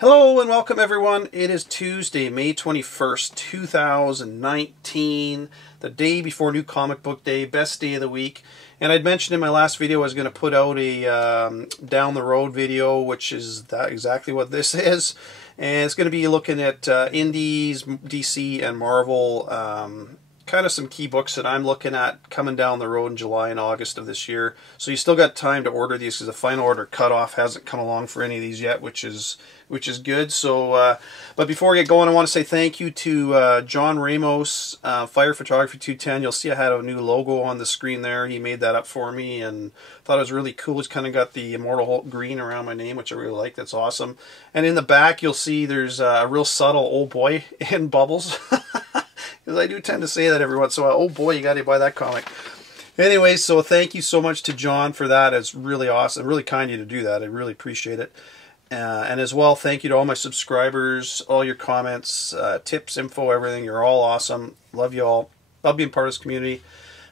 Hello and welcome everyone. It is Tuesday, May 21st, 2019, the day before New Comic Book Day, best day of the week. And I'd mentioned in my last video I was going to put out a down the road video, which is exactly what this is. And it's going to be looking at indies, DC and Marvel, kind of some key books that I'm looking at coming down the road in July and August of this year. So you still got time to order these because the final order cutoff hasn't come along for any of these yet, which is good. So, but before we get going, I want to say thank you to John Ramos, Fire Photography 210. You'll see I had a new logo on the screen there. He made that up for me and thought it was really cool. It's kind of got the Immortal Hulk green around my name, which I really like. That's awesome. And in the back, you'll see there's a real subtle "oh boy" in bubbles. Because I do tend to say that every once in a while. Oh boy, you got to buy that comic. Anyway, so thank you so much to John for that. It's really awesome. Really kind of you to do that. I really appreciate it. And as well, thank you to all my subscribers, all your comments, tips, info, everything. You're all awesome. Love you all. Love being part of this community.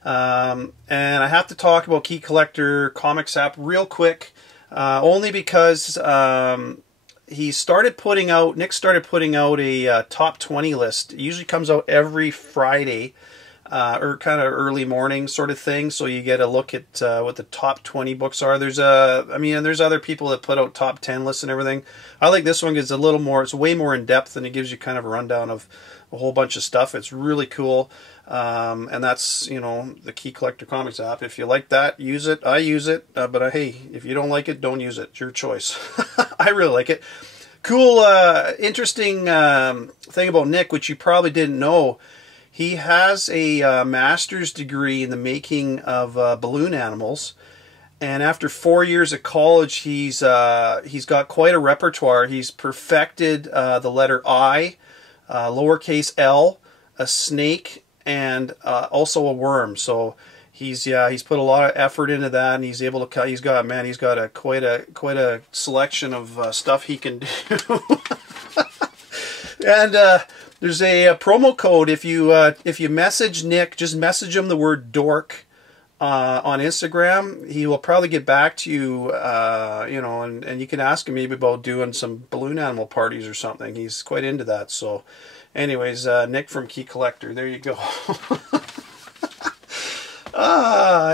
And I have to talk about Key Collector Comics app real quick, only because Nick started putting out a top 20 list. It usually comes out every Friday, or kind of early morning sort of thing. So you get a look at what the top 20 books are. There's other people that put out top 10 lists and everything. I like this one because it's a little more, it's way more in depth, and it gives you kind of a rundown of a whole bunch of stuff. It's really cool. And that's, you know, the Key Collector Comics app. If you like that, use it. I use it. But hey, if you don't like it, don't use it. It's your choice. I really like it. Cool, interesting thing about Nick, which you probably didn't know. He has a master's degree in the making of balloon animals. And after 4 years at college, he's got quite a repertoire. He's perfected the letter I, lowercase l, a snake, and also a worm. So he's put a lot of effort into that, and he's able to. He's got quite a selection of stuff he can do. And there's a promo code if you message Nick, just message him the word dork on Instagram. He will probably get back to you, you know, and you can ask him maybe about doing some balloon animal parties or something. He's quite into that. So anyways, Nick from Key Collector, there you go.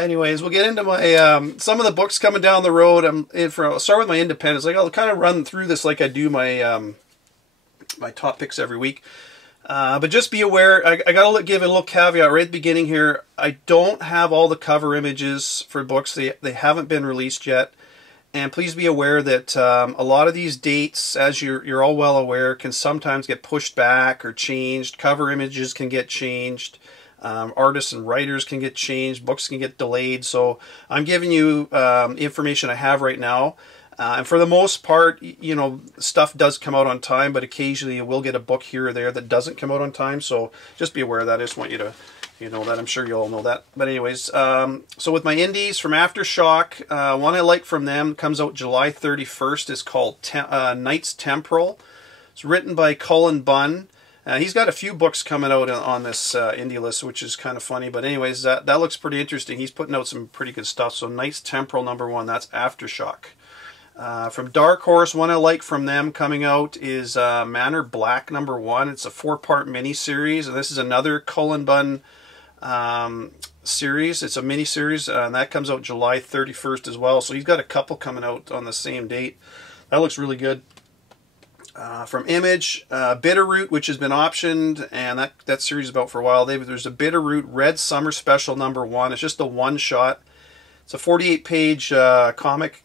Anyways, we'll get into my some of the books coming down the road. I'll start with my independents. Like, I'll kind of run through this like I do my my top picks every week. But just be aware, I got to give a little caveat right at the beginning here. I don't have all the cover images for books. They haven't been released yet. And please be aware that a lot of these dates, as you're all well aware, can sometimes get pushed back or changed. Cover images can get changed. Artists and writers can get changed. Books can get delayed. So I'm giving you information I have right now. And for the most part, you know, stuff does come out on time, but occasionally you will get a book here or there that doesn't come out on time. So just be aware of that. I just want you to, you know, that. I'm sure you all know that. But anyways, so with my indies from Aftershock, one I like from them comes out July 31st. Is called Knights Temporal. It's written by Cullen Bunn. He's got a few books coming out on this indie list, which is kind of funny. But anyways, that looks pretty interesting. He's putting out some pretty good stuff. So Knights Temporal #1, that's Aftershock. From Dark Horse, one I like from them coming out is Manor Black #1. It's a 4-part miniseries, and this is another Cullen Bunn series. It's a miniseries, and that comes out July 31st as well. So he's got a couple coming out on the same date. That looks really good. From Image, Bitterroot, which has been optioned, and that series is about for a while. There's a Bitterroot Red Summer Special #1. It's just a one-shot. It's a 48-page comic.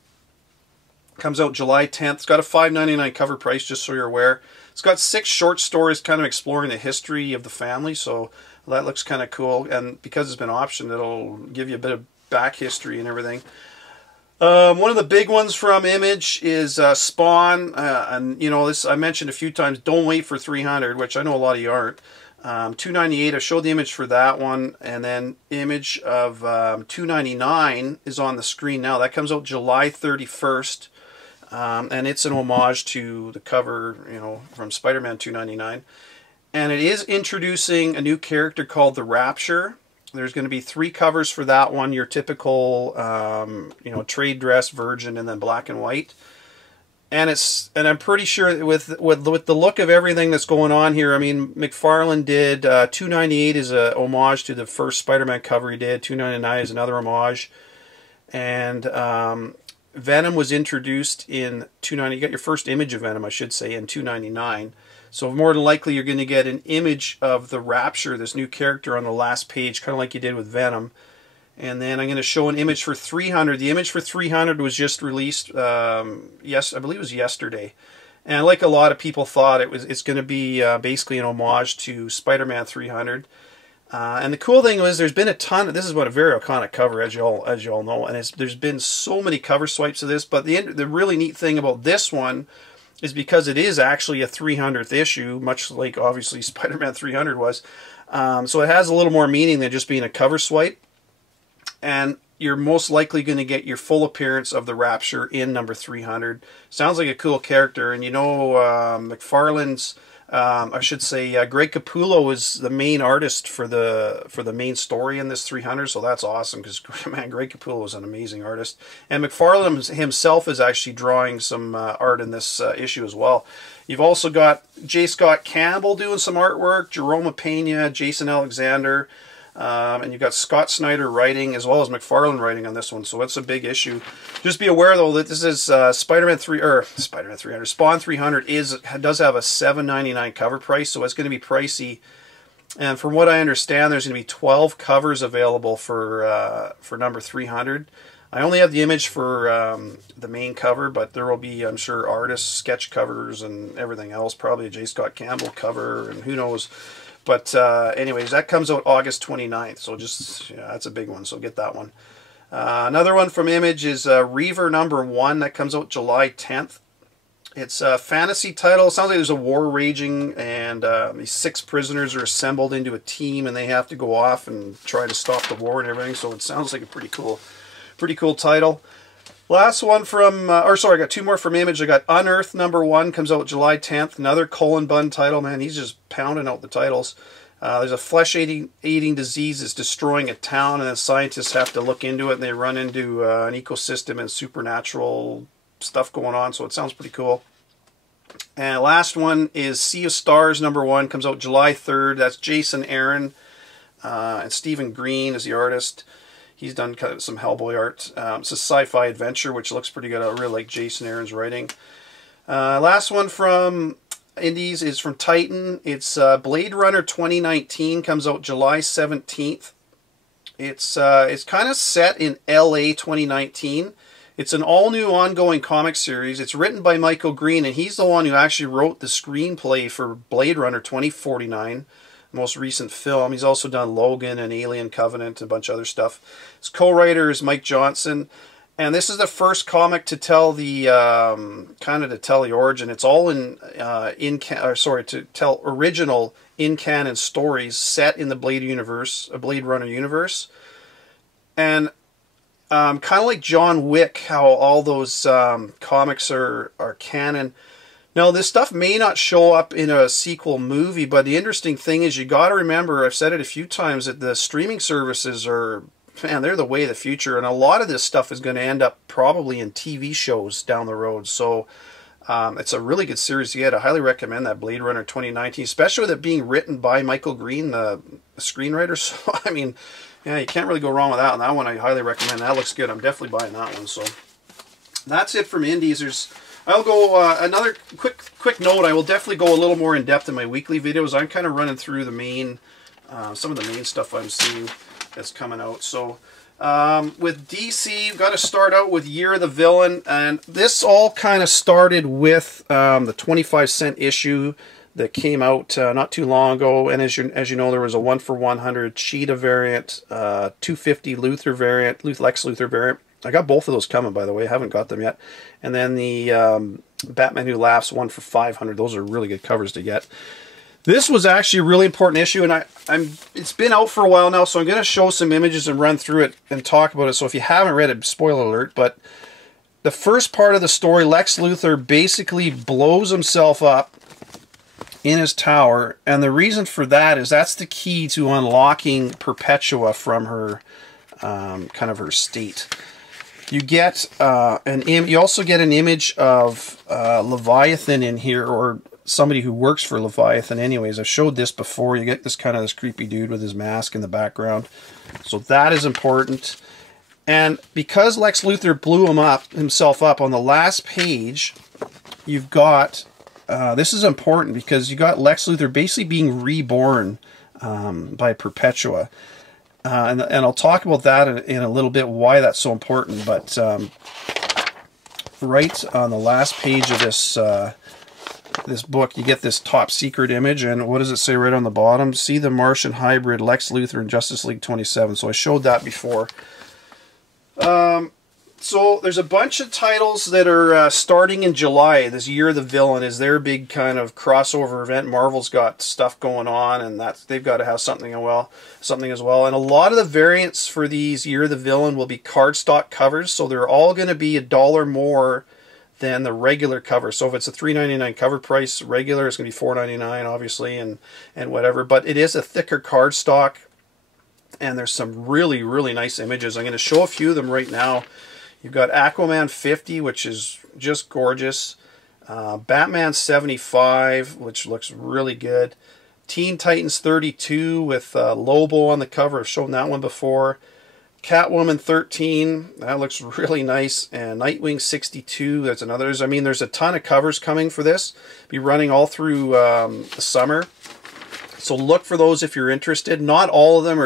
Comes out July 10th. It's got a $5.99 cover price, just so you're aware. It's got 6 short stories kind of exploring the history of the family, so that looks kind of cool. And because it's been optioned, it'll give you a bit of back history and everything. One of the big ones from Image is Spawn. And, you know, this I mentioned a few times, don't wait for 300, which I know a lot of you aren't. $2.98, I showed the image for that one, and then image of $2.99 is on the screen now. That comes out July 31st. And it's an homage to the cover, you know, from SpiderMan $2.99. And it is introducing a new character called the Rapture. There's going to be 3 covers for that one. Your typical, you know, trade dress, virgin, and then black and white. and I'm pretty sure with the look of everything that's going on here, I mean, McFarlane did 298 is a homage to the first Spider-Man cover he did. 299 is another homage, and Venom was introduced in 290. You got your first image of Venom, I should say, in 299. So more than likely you're going to get an image of the Rapture, this new character, on the last page, kind of like you did with Venom. And then I'm going to show an image for 300. The image for 300 was just released, yes, I believe it was yesterday. And like a lot of people thought, it's going to be basically an homage to Spider-Man 300. And the cool thing was, there's been a ton. This is a very iconic cover, as you all know, and there's been so many cover swipes of this. But the really neat thing about this one is because it is actually a 300th issue, much like obviously Spider-Man 300 was. So it has a little more meaning than just being a cover swipe. And you're most likely going to get your full appearance of the Rapture in number 300. Sounds like a cool character, and you know, McFarlane's, I should say, Greg Capullo is the main artist for the main story in this 300, so that's awesome, because man, Greg Capullo is an amazing artist, and McFarlane himself is actually drawing some art in this issue as well. You've also got J. Scott Campbell doing some artwork, Jerome Pena, Jason Alexander. And you've got Scott Snyder writing, as well as McFarlane writing on this one, so it's a big issue. Just be aware, though, that this is Spawn 300 does have a $7.99 cover price, so it's going to be pricey. And from what I understand, there's going to be 12 covers available for number 300. I only have the image for the main cover, but there will be, I'm sure, artists, sketch covers, and everything else. Probably a J. Scott Campbell cover, and who knows. But anyways, that comes out August 29th, so just, yeah, that's a big one, so get that one. Another one from Image is Reaver #1, that comes out July 10th. It's a fantasy title. It sounds like there's a war raging, and these 6 prisoners are assembled into a team, and they have to go off and try to stop the war and everything, so it sounds like a pretty cool title. Last one from, I got 2 more from Image. I got Unearthed #1, comes out July 10th. Another Colin Bunn title. Man, he's just pounding out the titles. There's a flesh-eating disease that's destroying a town, and then scientists have to look into it, and they run into an ecosystem and supernatural stuff going on, so it sounds pretty cool. And last one is Sea of Stars #1, comes out July 3rd. That's Jason Aaron, and Stephen Green is the artist. He's done kind of some Hellboy art. It's a sci-fi adventure, which looks pretty good. I really like Jason Aaron's writing. Last one from Indies is from Titan. It's Blade Runner 2019, comes out July 17th. It's kind of set in LA 2019. It's an all-new ongoing comic series. It's written by Michael Green, and he's the one who actually wrote the screenplay for Blade Runner 2049. Most recent film. He's also done Logan and Alien Covenant and a bunch of other stuff. His co-writer is Mike Johnson, and this is the first comic to tell the origin. It's all to tell original in-canon stories set in the Blade Runner universe, and kind of like John Wick, how all those comics are canon. Now, this stuff may not show up in a sequel movie, but the interesting thing is, you got to remember, I've said it a few times, that the streaming services are, man, they're the way of the future, and a lot of this stuff is going to end up probably in TV shows down the road. So it's a really good series to get. I highly recommend that, Blade Runner 2019, especially with it being written by Michael Green, the screenwriter. So, I mean, yeah, you can't really go wrong with that. And that one I highly recommend. That looks good. I'm definitely buying that one. So that's it from Indies. I'll go, another quick note, I will definitely go a little more in depth in my weekly videos. I'm kind of running through the main, some of the main stuff I'm seeing that's coming out. So, with DC, we've got to start out with Year of the Villain, and this all kind of started with the 25-cent issue that came out not too long ago, and as you know, there was a 1-for-100 Cheetah variant, 250 Lex Luthor variant. I got both of those coming, by the way. I haven't got them yet. And then the Batman Who Laughs 1-for-500. Those are really good covers to get. This was actually a really important issue, and it's been out for a while now, so I'm going to show some images and run through it and talk about it. So if you haven't read it, spoiler alert, but the first part of the story, Lex Luthor basically blows himself up in his tower, and the reason for that is that's the key to unlocking Perpetua from her kind of her state. You get you also get an image of Leviathan in here, or somebody who works for Leviathan anyways. I've showed this before. You get this kind of this creepy dude with his mask in the background. So that is important. And because Lex Luthor blew himself up on the last page, you've got, this is important because you got Lex Luthor basically being reborn by Perpetua. And I'll talk about that in a little bit, why that's so important. But right on the last page of this book, you get this top secret image, and what does it say right on the bottom? See the Martian hybrid Lex Luthor in Justice League 27. So I showed that before. So there's a bunch of titles that are starting in July. This Year of the Villain is their big kind of crossover event. Marvel's got stuff going on, and they've got to have something as well. And a lot of the variants for these Year of the Villain will be cardstock covers, so they're all going to be $1 more than the regular cover. So if it's a $3.99 cover price, regular, it's going to be $4.99, obviously, and whatever. But it is a thicker cardstock, and there's some really, really nice images. I'm going to show a few of them right now. You've got Aquaman 50, which is just gorgeous. Batman 75, which looks really good. Teen Titans 32 with Lobo on the cover. I've shown that one before. Catwoman 13, that looks really nice. And Nightwing 62, that's another. I mean, there's a ton of covers coming for this. Be running all through the summer. So look for those if you're interested. Not all of them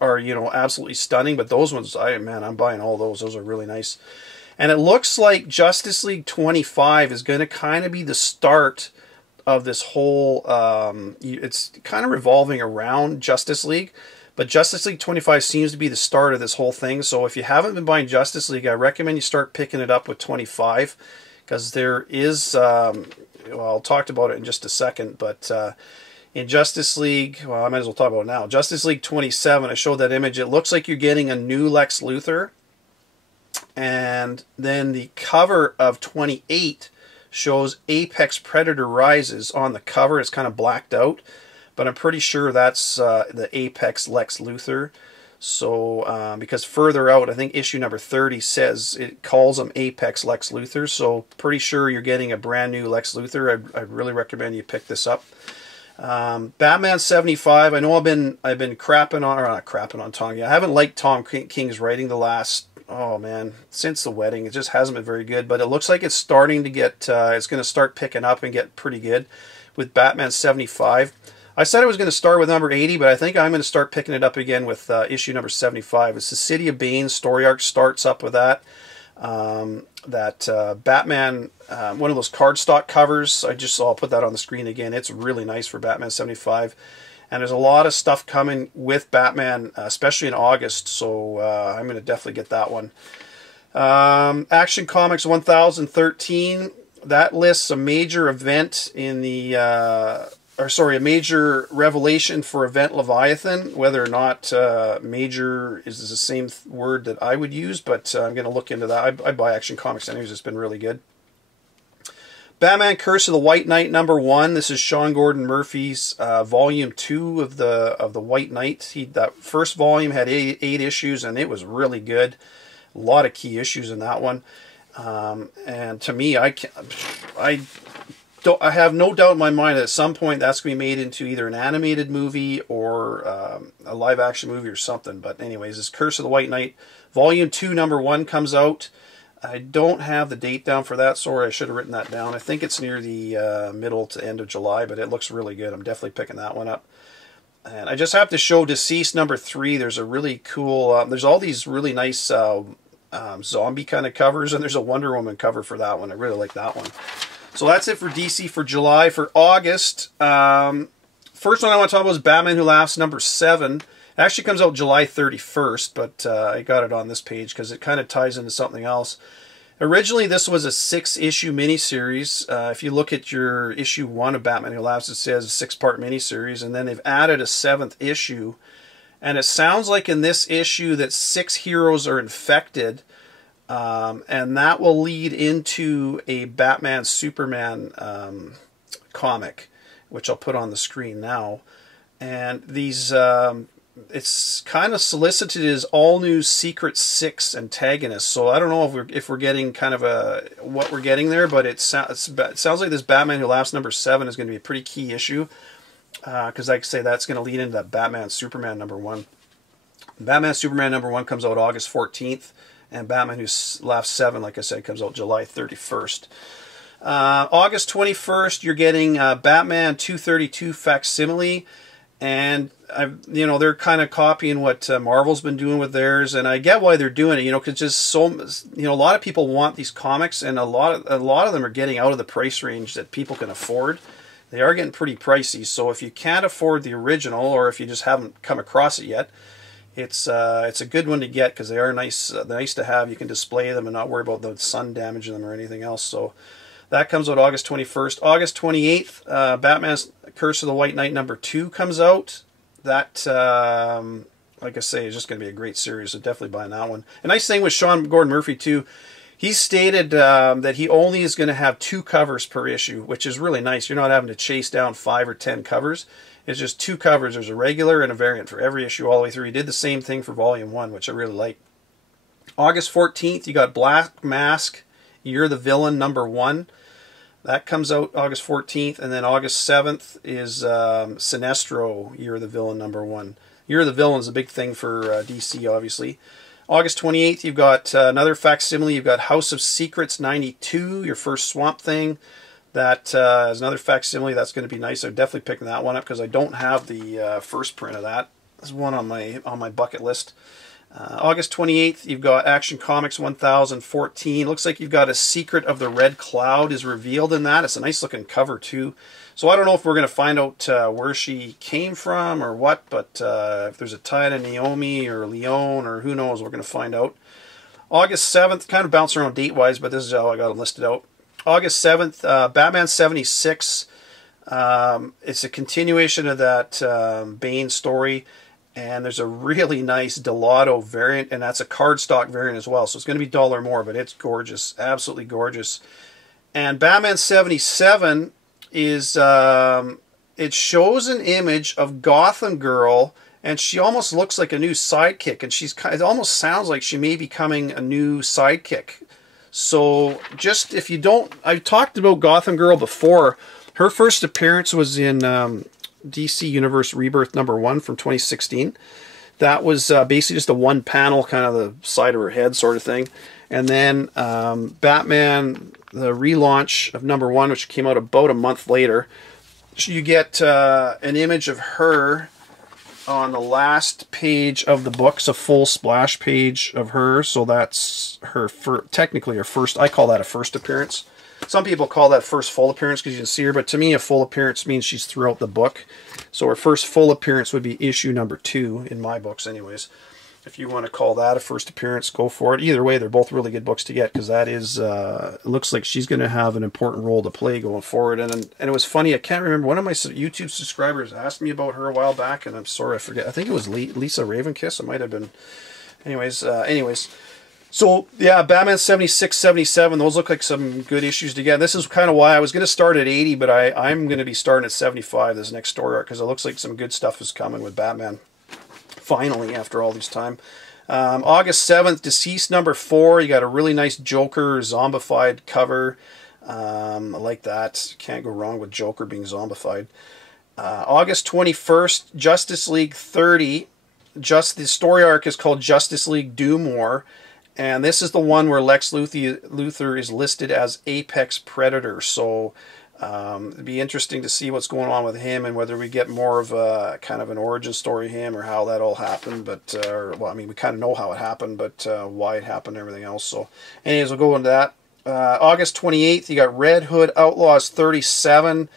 are you know, absolutely stunning, but those ones, man, I'm buying all those. Those are really nice. And it looks like Justice League 25 is going to kind of be the start of this whole, it's kind of revolving around Justice League, but Justice League 25 seems to be the start of this whole thing. So if you haven't been buying Justice League, I recommend you start picking it up with 25, because there is, well, I'll talk about it in just a second, but in Justice League, well, I might as well talk about it now. Justice League 27, I showed that image. It looks like you're getting a new Lex Luthor. And then the cover of 28 shows Apex Predator Rises on the cover. It's kind of blacked out, but I'm pretty sure that's the Apex Lex Luthor. So, because further out, I think issue number 30 says, it calls him Apex Lex Luthor. So, pretty sure you're getting a brand new Lex Luthor. I'd really recommend you pick this up. Batman 75. I know I've been crapping on, or not crapping on Tom. I haven't liked Tom King's writing the last, oh man, since The Wedding. It just hasn't been very good. But it looks like it's starting to get, it's going to start picking up and get pretty good with Batman 75. I said I was going to start with number 80, but I think I'm going to start picking it up again with issue number 75. It's the City of Bane story arc starts up with that. Batman, one of those cardstock covers. I'll put that on the screen again. It's really nice for Batman 75. And there's a lot of stuff coming with Batman, especially in August. So I'm going to definitely get that one. Action Comics 1013. That lists a major event in the, a major revelation for Event Leviathan. Whether or not major is the same word that I would use, but I'm going to look into that. I buy Action Comics anyways. It's been really good. Batman Curse of the White Knight #1. This is Sean Gordon Murphy's volume 2 of the White Knight. That first volume had eight issues, and it was really good. A lot of key issues in that one. And to me, I have no doubt in my mind that at some point that's going to be made into either an animated movie or a live action movie or something. But anyways, this Curse of the White Knight volume 2 #1 comes out. I don't have the date down for that. Sorry, I should have written that down. I think it's near the middle to end of July, but it looks really good. I'm definitely picking that one up. And I just have to show Deceased #3. There's a really cool, there's all these really nice zombie kind of covers, and there's a Wonder Woman cover for that one. I really like that one. So that's it for DC for July. For August, first one I want to talk about is Batman Who Laughs #7. It actually comes out July 31st, but I got it on this page because it kind of ties into something else. Originally, this was a 6-issue miniseries. If you look at your issue 1 of Batman Who Laughs, it says a 6-part miniseries, and then they've added a 7th issue. And it sounds like in this issue that 6 heroes are infected, and that will lead into a Batman Superman comic, which I'll put on the screen now. And these it's kind of solicited as all new Secret 6 antagonist. So I don't know if we're getting kind of what we're getting there, but it sounds like this Batman Who Laughs #7 is going to be a pretty key issue, because like I say, that's going to lead into that Batman Superman #1. Batman Superman #1 comes out August 14th, and Batman Who Laughs 7, like I said, comes out July 31st. August 21st, you're getting Batman 232 facsimile, and they're kind of copying what Marvel's been doing with theirs, and I get why they're doing it, because just a lot of people want these comics, and a lot of them are getting out of the price range that people can afford. They are getting pretty pricey, so if you can't afford the original, or if you just haven't come across it yet, it's a good one to get, because they are nice to have. You can display them and not worry about the sun damaging them or anything else. So that comes out August 21st. August 28th, Batman's Curse of the White Knight #2 comes out. That, like I say, is just going to be a great series, so definitely buying that one. A nice thing with Sean Gordon Murphy, too, he stated that he only is going to have 2 covers per issue, which is really nice. You're not having to chase down 5 or 10 covers. It's just 2 covers. There's a regular and a variant for every issue all the way through. He did the same thing for Volume 1, which I really like. August 14th, you got Black Mask, You're the Villain #1. That comes out August 14th. And then August 7th is Sinestro, You're the Villain #1. You're the Villain is a big thing for DC, obviously. August 28th, you've got another facsimile. You've got House of Secrets '92, your first Swamp Thing. That is another facsimile. That's going to be nice. I'm definitely picking that one up, because I don't have the first print of that. There's one on my bucket list. August 28th, you've got Action Comics 1014. Looks like you've got A Secret of the Red Cloud is revealed in that. It's a nice looking cover too. So I don't know if we're going to find out where she came from or what, but if there's a tie to Naomi or Leon or who knows, we're going to find out. August 7th, kind of bouncing around date-wise, but this is how I got them listed out. August 7th, Batman 76. It's a continuation of that Bane story, and there's a really nice Delato variant, and that's a cardstock variant as well, so it's going to be $1 more, but it's gorgeous, absolutely gorgeous. And Batman 77 is, it shows an image of Gotham Girl, and she almost looks like a new sidekick, and it almost sounds like she may be becoming a new sidekick. So just if you don't, I've talked about Gotham Girl before. Her first appearance was in DC Universe Rebirth #1 from 2016. That was basically just a one panel, kind of the side of her head sort of thing. And then Batman, the relaunch of #1, which came out about a month later, you get an image of her on the last page of the book. It's a full splash page of her, so that's her technically her first, I call that a first appearance. Some people call that first full appearance because you can see her, but to me a full appearance means she's throughout the book. So her first full appearance would be issue #2 in my books anyways. If you want to call that a first appearance, go for it. Either way, they're both really good books to get, because that is, it looks like she's going to have an important role to play going forward. And it was funny, I can't remember, one of my YouTube subscribers asked me about her a while back, and I'm sorry, I forget. I think it was Lisa Ravenkiss. It might have been. Anyways. So, yeah, Batman 76, 77, those look like some good issues to get. This is kind of why I was going to start at 80, but I'm going to be starting at 75, this next story arc, because it looks like some good stuff is coming with Batman. Finally, after all this time. August 7th, Deceased #4. You got a really nice Joker zombified cover. I like that. Can't go wrong with Joker being zombified. August 21st, Justice League 30. The story arc is called Justice League Do More. And this is the one where Lex Luthor is listed as Apex Predator. So it'd be interesting to see what's going on with him, and whether we get more of a kind of an origin story him, or how that all happened. But well, I mean, we kind of know how it happened, but why it happened and everything else. So anyways, we'll go into that. August 28th, you got Red Hood Outlaws 37.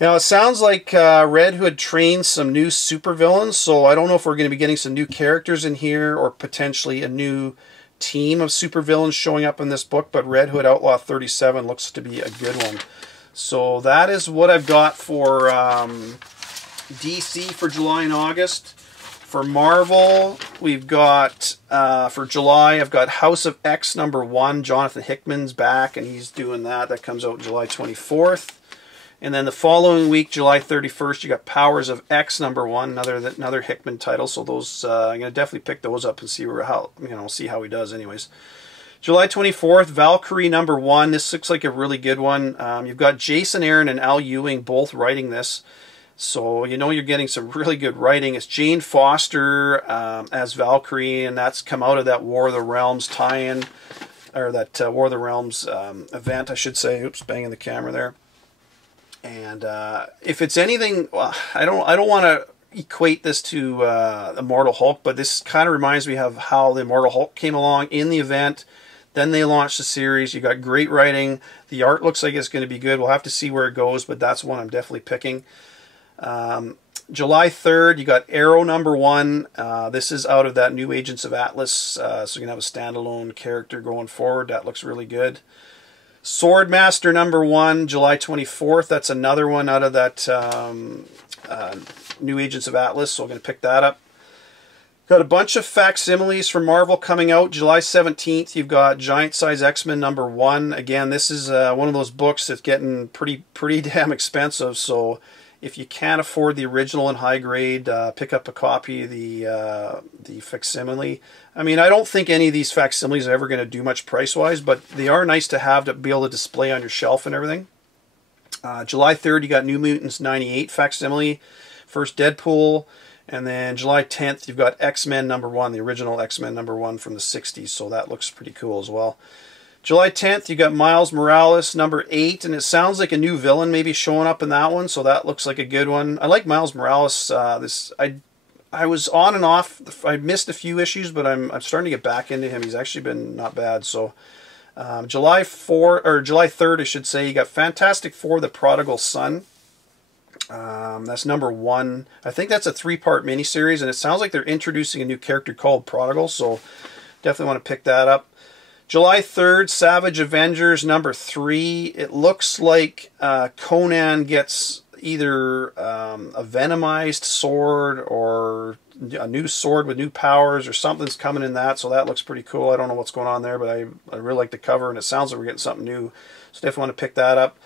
Now, it sounds like Red Hood trains some new supervillains, so I don't know if we're going to be getting some new characters in here, or potentially a new team of supervillains showing up in this book, but Red Hood Outlaw 37 looks to be a good one. So that is what I've got for DC for July and August. For Marvel, we've got, for July, I've got House of X #1. Jonathan Hickman's back, and he's doing that. That comes out July 24th. And then the following week, July 31st, you got Powers of X #1, another Hickman title. So those I'm gonna definitely pick those up and see see how he does. Anyways, July 24th, Valkyrie #1. This looks like a really good one. You've got Jason Aaron and Al Ewing both writing this. So you're getting some really good writing. It's Jane Foster as Valkyrie, and that's come out of that War of the Realms tie-in, or that War of the Realms event, I should say. Oops, banging the camera there. And if it's anything, I don't want to equate this to Immortal Hulk, but this kind of reminds me of how the Immortal Hulk came along in the event. Then they launched the series. You got great writing. The art looks like it's going to be good. We'll have to see where it goes, but that's one I'm definitely picking. July 3rd, you got Arrow #1. This is out of that New Agents of Atlas, so you're going to have a standalone character going forward. That looks really good. Swordmaster #1, July 24th. That's another one out of that New Agents of Atlas, so I'm going to pick that up. Got a bunch of facsimiles from Marvel coming out. July 17th, you've got Giant Size X-Men #1. Again, this is one of those books that's getting pretty damn expensive, so if you can't afford the original in high grade, pick up a copy of the facsimile. I mean, I don't think any of these facsimiles are ever going to do much price-wise, but they are nice to have to be able to display on your shelf and everything. July 3rd, you got New Mutants '98 facsimile, first Deadpool, and then July 10th, you've got X-Men #1, the original X-Men #1 from the 60s, so that looks pretty cool as well. July 10th, you got Miles Morales #8, and it sounds like a new villain maybe showing up in that one, so that looks like a good one. I like Miles Morales. I was on and off. I missed a few issues, but I'm starting to get back into him. He's actually been not bad. So July 3rd, I should say, you got Fantastic Four: The Prodigal Son. That's #1. I think that's a 3-part miniseries, and it sounds like they're introducing a new character called Prodigal, so definitely want to pick that up. July 3rd, Savage Avengers #3. It looks like Conan gets either a venomized sword or a new sword with new powers, or something's coming in that, so that looks pretty cool. I don't know what's going on there, but I really like the cover, and it sounds like we're getting something new, so definitely want to pick that up.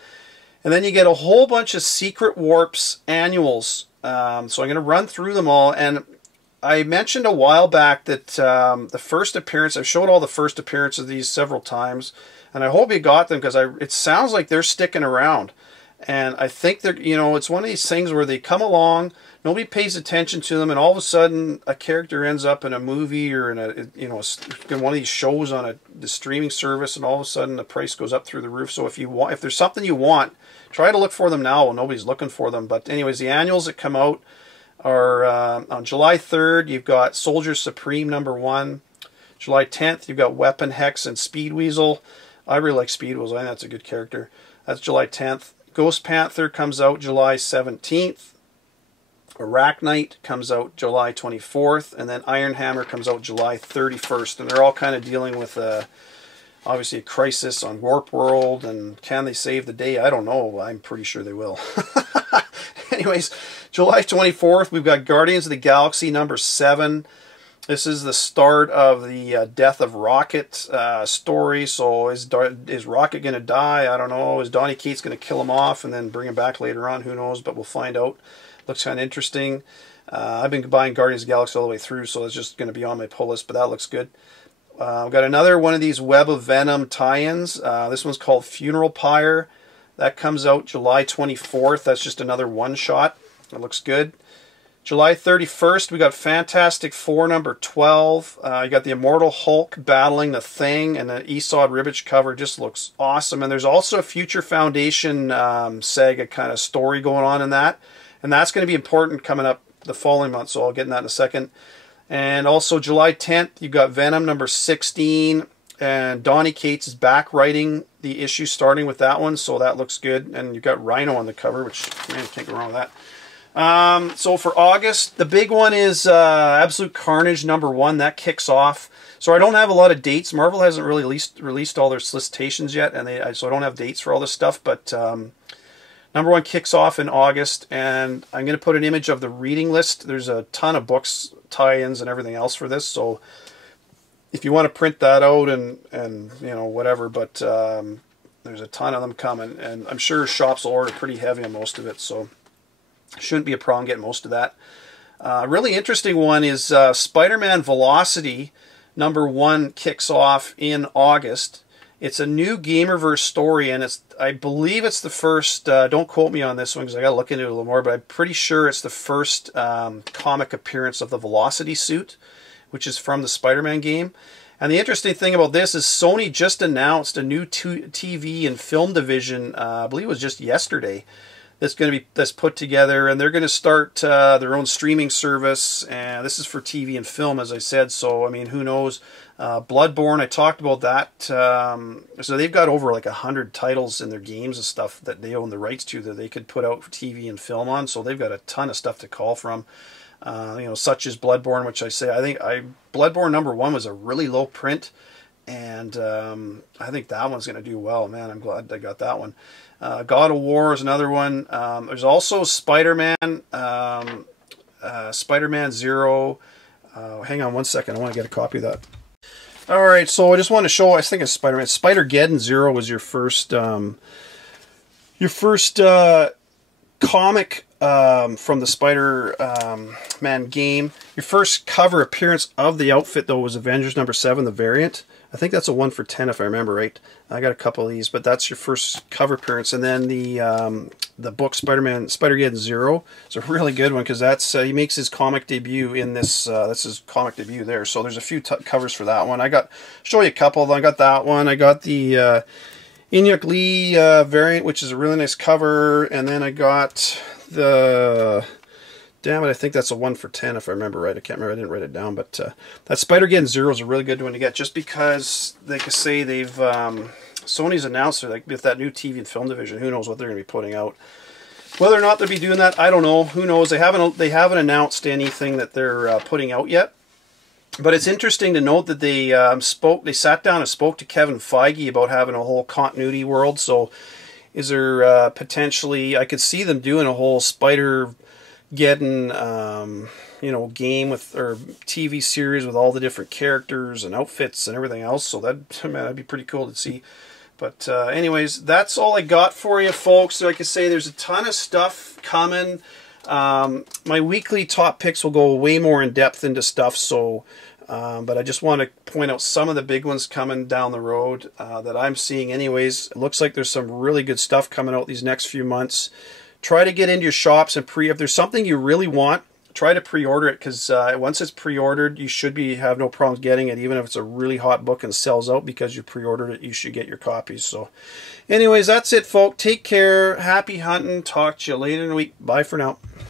And then you get a whole bunch of Secret Warps annuals, so I'm going to run through them all. And I mentioned a while back that the first appearance, I've showed all the first appearances of these several times, and I hope you got them, because it sounds like they're sticking around. And I think they're, it's one of these things where they come along, nobody pays attention to them, and all of a sudden a character ends up in a movie or in in one of these shows on the streaming service, and all of a sudden the price goes up through the roof. So if there's something you want, try to look for them now while nobody's looking for them. But anyways, the annuals that come out are on July 3rd, you've got Soldier Supreme #1. July 10th, you've got Weapon Hex and Speed Weasel. I really like Speed Weasel. I think that's a good character. That's July 10th. Ghost Panther comes out July 17th. Arachnite comes out July 24th. And then Iron Hammer comes out July 31st. And they're all kind of dealing with, obviously, a crisis on Warp World. And can they save the day? I don't know. I'm pretty sure they will. Anyways, July 24th, we've got Guardians of the Galaxy #7. This is the start of the Death of Rocket story. So is Rocket going to die? I don't know. Is Donny Cates going to kill him off and then bring him back later on? Who knows? But we'll find out. Looks kind of interesting. I've been buying Guardians of the Galaxy all the way through, so it's just going to be on my pull list, but that looks good. I've got another one of these Web of Venom tie-ins. This one's called Funeral Pyre. That comes out July 24th. That's just another one-shot. It looks good. July 31st, we got Fantastic Four #12. You got the Immortal Hulk battling the Thing, and the Esau Ribbage cover just looks awesome. And there's also a Future Foundation saga kind of story going on in that. And that's going to be important coming up the following month, so I'll get in that in a second. And also July 10th, you've got Venom #16, and Donny Cates is back writing the issue starting with that one, so that looks good. And you've got Rhino on the cover, which, man, you can't go wrong with that. So for August, the big one is Absolute Carnage #1. That kicks off. So I don't have a lot of dates. Marvel hasn't really released all their solicitations yet, and so I don't have dates for all this stuff. But #1 kicks off in August, and I'm going to put an image of the reading list. There's a ton of books, tie-ins, and everything else for this. So if you want to print that out and whatever, but There's a ton of them coming, and I'm sure shops will order pretty heavy on most of it, so shouldn't be a problem getting most of that. Really interesting one is SpiderMan Velocity #1 kicks off in August. It's a new Gamerverse story, and I believe it's the first, don't quote me on this one because I got to look into it a little more, but I'm pretty sure it's the first comic appearance of the Velocity suit, which is from the Spider-Man game. And the interesting thing about this is Sony just announced a new TV and film division, I believe it was just yesterday, that's put together, and they're going to start their own streaming service, and this is for TV and film, as I said. So I mean, who knows? Bloodborne, I talked about that. So they've got over like 100 titles in their games and stuff that they own the rights to that they could put out for TV and film on. So they've got a ton of stuff to call from. You know, such as Bloodborne, which I think Bloodborne #1 was a really low print, and I think that one's going to do well. Man, I'm glad I got that one. God of War is another one. There's also Spider-Man, Spider-Man 0. Hang on one second, I want to get a copy of that. All right, so I just want to show. I think it's Spider-Man. Spider-Geddon 0 was your first comic from the Spider-Man game. Your first cover appearance of the outfit, though, was Avengers #7, the variant. I think that's a 1 for 10 if I remember right. I got a couple of these, but that's your first cover appearance. And then the book Spider-Geddon 0 is a really good one because that's he makes his comic debut in this. That's his comic debut there. So there's a few covers for that one. Show you a couple of them. I got that one. I got the Inyuk Lee variant, which is a really nice cover, and then I got the. Damn it, I think that's a 1 for 10 if I remember right. I can't remember, I didn't write it down, but that Spider-Geddon 0 is a really good one to get just because they can say they've, Sony's announced like with that new TV and film division, who knows what they're going to be putting out. Whether or not they'll be doing that, I don't know. Who knows? They haven't announced anything that they're putting out yet. But it's interesting to note that they sat down and spoke to Kevin Feige about having a whole continuity world. So is there potentially, I could see them doing a whole Spider-Geddon, you know, game with, or TV series with all the different characters and outfits and everything else. So that'd be pretty cool to see. But anyways, that's all I got for you, folks. Like I say, there's a ton of stuff coming. My weekly top picks will go way more in depth into stuff. So, but I just want to point out some of the big ones coming down the road that I'm seeing. Anyways, it looks like there's some really good stuff coming out these next few months. Try to get into your shops and if there's something you really want, try to pre-order it, because once it's pre-ordered, you should have no problems getting it. Even if it's a really hot book and sells out because you pre-ordered it, you should get your copies. So anyways, that's it, folks. Take care. Happy hunting. Talk to you later in the week. Bye for now.